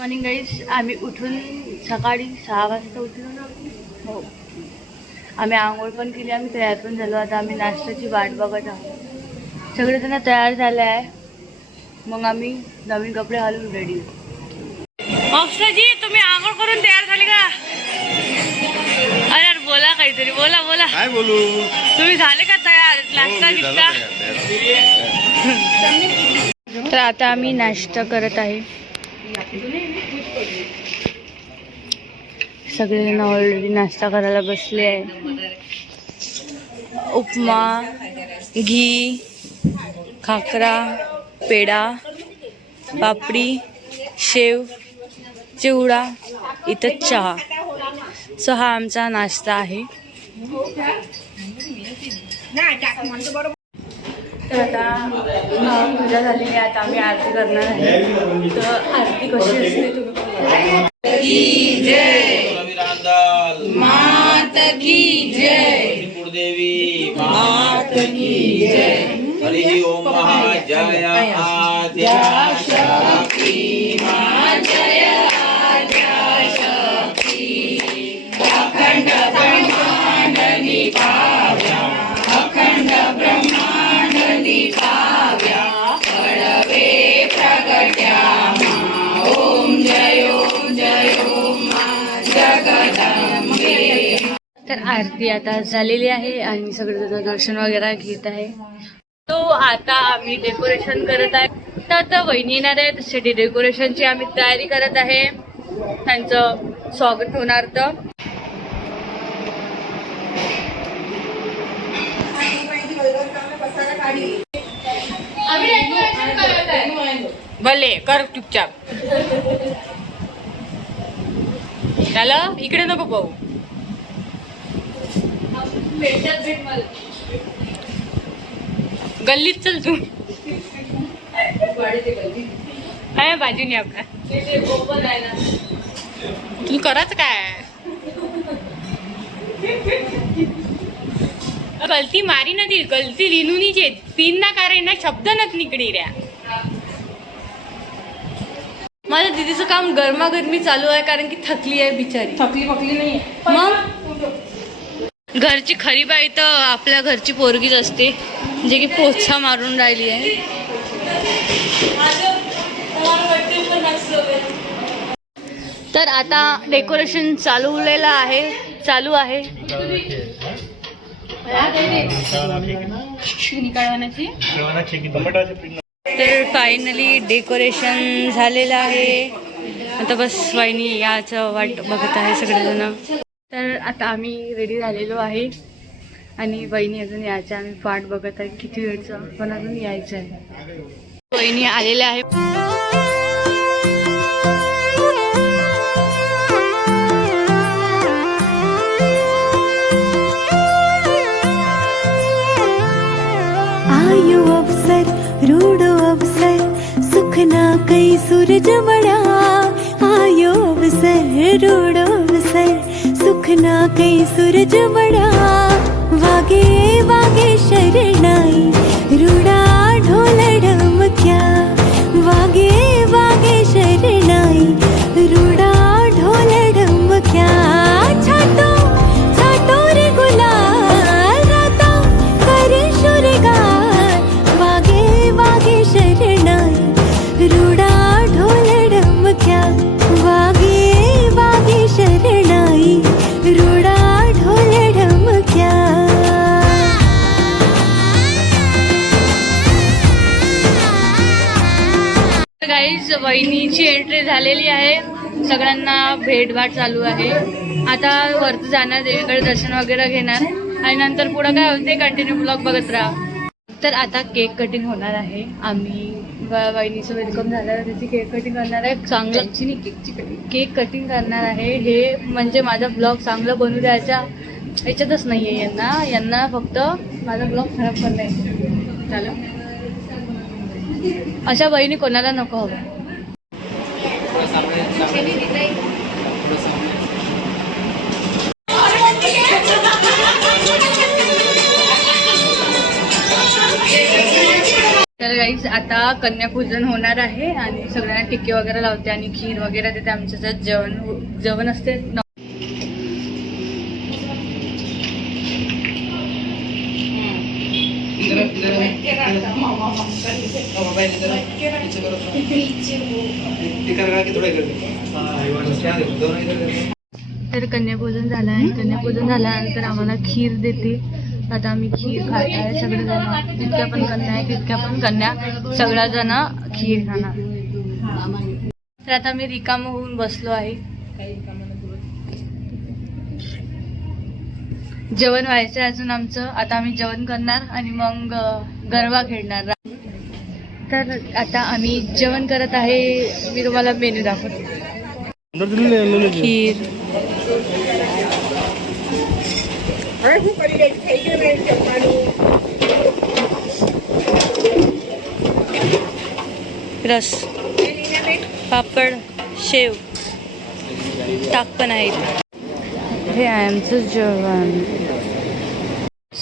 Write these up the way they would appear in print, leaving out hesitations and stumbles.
Morning गाईस, आम्ही उठून सकाळी 6 वाजता उठलो ना. हो, आम्ही आंघोळ पण केली, आम्ही तयार पण झालो. आता आम्ही नाश्त्याची वाट बघत आहोत. सगळेजण तयार झाले आहे. मग आम्ही नवीन कपडे घालून रेडी. अक्षराजी, तुम्ही आंघोळ करून तयार झाले का? अरे बोला, काहीतरी बोला. बोला, काय बोलू? तुम्ही झाले का तयार? नाश्ता गिश्ता? तर आता आम्ही नाश्ता करत आहे. सगळेजण ऑलरेडी नाश्ता करायला बसले आहे. उपमा, घी, खाकरा, पेढा, पापडी, शेव, चिवडा, इथं चहा. सो हा आमचा नाश्ता आहे. तर आता पूजा झालेली आहे. आता आम्ही आरती करणार आहे. तर आरती कशी असते तुम्ही मात की जय, देवी मात की जय. हरि ओम जय आद्या शक्ति मा जय आद्या शक्ति. अखंड ब्रह्मांड निपाव्या, अखंड ब्रह्मांड निपाव्या, पडवे प्रगट्या मा. ओम जय ओम मा जगदंबे. तर आरती आता झालेली आहे आणि सगळेजण दर्शन वगैरे घेत आहे. तो आता आम्ही डेकोरेशन करत आहे. तर आता वहिनी येणार आहे, त्यासाठी डेकोरेशनची आम्ही तयारी करत आहे. त्यांचं स्वागत होणार. तर भले कर चुपचाप. झालं, इकडे नको पाहू. गल्लीत चल तू. काय बाजू नाही आपला. तू कराच काय? गलती मारी नदी, गलती लिनूनी जे पिन ना कारण ना शब्द नच निकडी ऱ्या. माझ्या दीदीचं काम गरमागरमी चालू आहे, कारण की थकली आहे बिचारी. थकली नाही मग. घरची खरी बाई तर आपल्या घरची पोरगीच असते, जे की पोछा मारून राहिली आहे. तर आता डेकोरेशन चालू आहे. तर फायनली डेकोरेशन झालेलं आहे. आता बस वाहिनी याचं वाट बघत आहे सगळेजण. तर आता आम्ही रेडी झालेलो आहे आणि वहिनी अजून यायचं. आम्ही वाट बघत आहे किती वेळचं, पण अजून यायचं आहे. वहिनी आलेल्या आहे. आयो अवसर रूडो अवसर, सुख ना कई सूरज बड़ा. आयो अवसर रूडो अवसर, सुख ना कई सूरज बड़ा. वागे वागे शरणाई, रूडा ढोल ढमक्या. वागे वागे शरणाई, रूडा ढोल ढमक्या. छाटो छाटो रे गुलाल, राता करे शुरगार. वागे वागे शरणाई, रूडा ढोल ढमक्या. वागे वागे शरणाई, रूडा ढोल ढमक्या. गाईज, वहिनीची एंट्री झालेली आहे. सगळ्यांना भेटभाट चालू आहे. आता वरती जाणार, देवीकडे दर्शन वगैरे घेणार आणि नंतर पुढं काय होते कंटिन्यू ब्लॉग बघत राहा. तर आता केक कटिंग होणार आहे. आम्ही वहिनीचं वेलकम झालं, त्याची केक कटिंग करणार आहे. चांगलं केक कटिंग करणार आहे. हे म्हणजे माझा ब्लॉग चांगलं बनवू द्यायच्या याच्यातच नाही आहे. यांना फक्त माझा ब्लॉग खराब करणार आहे. चालेल, अशा बहिणी कोणाला नको हवं. तर तर गाईज आता कन्यापूजन होणार आहे आणि सगळ्यांना टिक्के वगैरे लावते आणि खीर वगैरे देते. आमच्या जेवण असते. तर कन्यापूजन झालं आहे. कन्यापूजन झाल्यानंतर आम्हाला खीर देते. आता आम्ही खीर खात आहे सगळेजण. जितक्या पण कन्या आहे तितक्या पण कन्या सगळ्याजण खीर खाणार. तर आता मी रिकाम होऊन बसलो आहे. जेवण व्हायचं अजून आमचं. आता आम्ही जेवण करणार आणि मग गरबा खेळणार. तर आता आम्ही जेवण करत आहे. मी तुम्हाला मेन्यू दाखवते. खीर, रस, पापड, शेव, ताक पण आहे. हे आहे आमचं जेवण.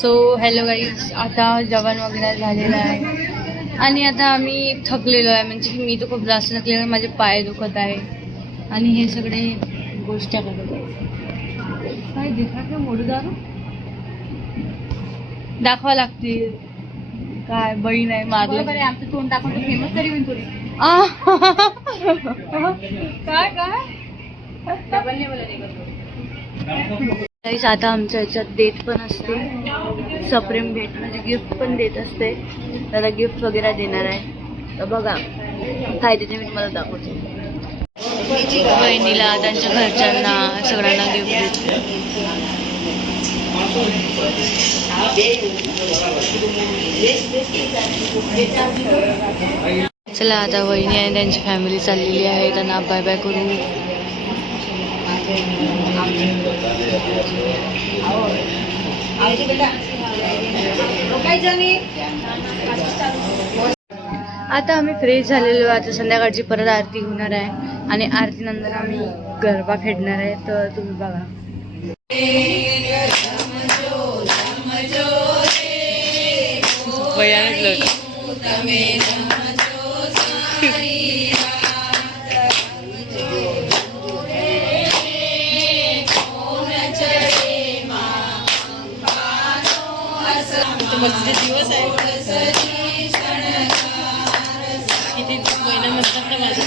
सो हॅलो गाईज, आता जेवण वगैरे झालेलं आहे आणि आता आम्ही थकलेलो आहे. म्हणजे की मी तर खूप जास्त थकलेलो आहे. माझे पाय दुखत आहे आणि हे सगळे गोष्टी करत आहे. काय दिसत मोडू दाखवा लागतील. काय बहीण आहे मारलं. आमचं तोंड दाखवून फेमस तरी होईल थोडी. काय काय आता आमच्या ह्याच्यात डेट पण असते. सप्रेम भेट म्हणजे गिफ्ट पण देत असते. त्याला गिफ्ट वगैरे देणार आहे. तर बघा काय देते मी तुम्हाला दाखवते. बहिणीला त्यांच्या घरच्यांना सगळ्यांना गिफ्ट देते. चला आता वहिनी आणि त्यांची फॅमिली चाललेली आहे. त्यांना बाय बाय करू. आता आम्ही फ्रेश झालेलो. आता संध्याकाळची परत आरती होणार आहे आणि आरती नंतर आम्ही गरबा खेळणार आहे. तर तुम्ही बघा. दिवस आहे किती महिना म्हणतात ना माझं.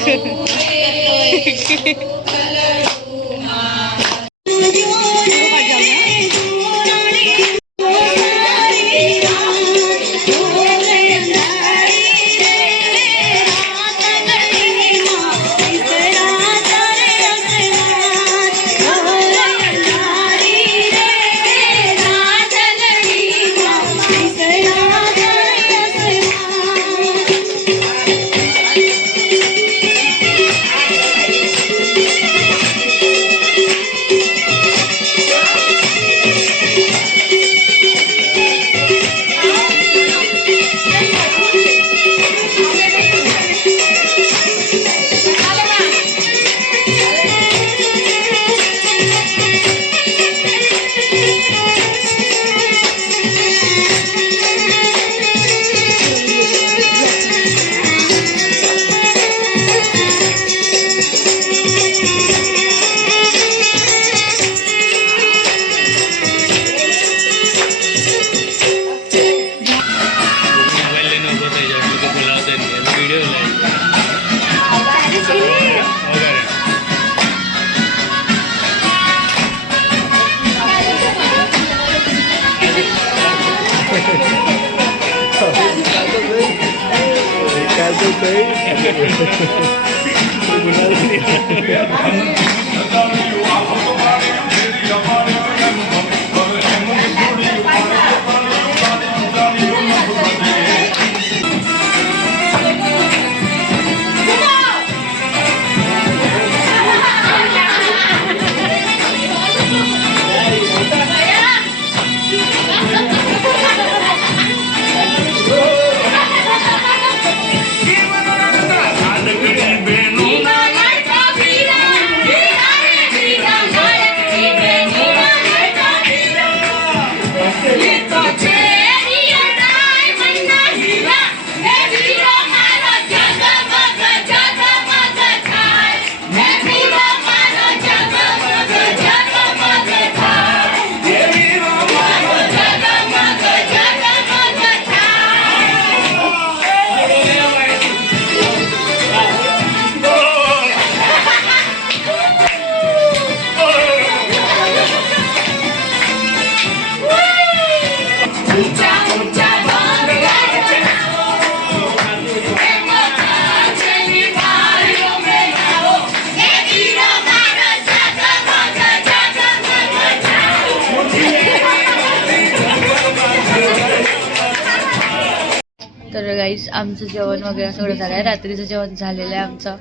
गाईज आमचं जेवण वगैरे सगळं झालं आहे. रात्रीचं जेवण झालेलं आहे आमचं.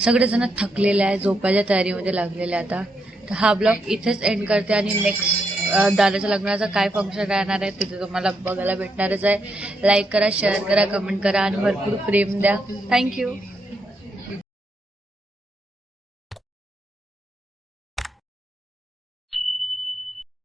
सगळेजण थकलेले आहे, झोपायच्या तयारीमध्ये लागलेले आता. तर हा ब्लॉग इथेच एंड करते आणि नेक्स्ट दादाच्या लग्नाचं काय फंक्शन राहणार आहे तिथे तुम्हाला बघायला भेटणारच आहे. लाईक करा, शेअर करा, कमेंट करा आणि भरपूर प्रेम द्या. थँक्यू.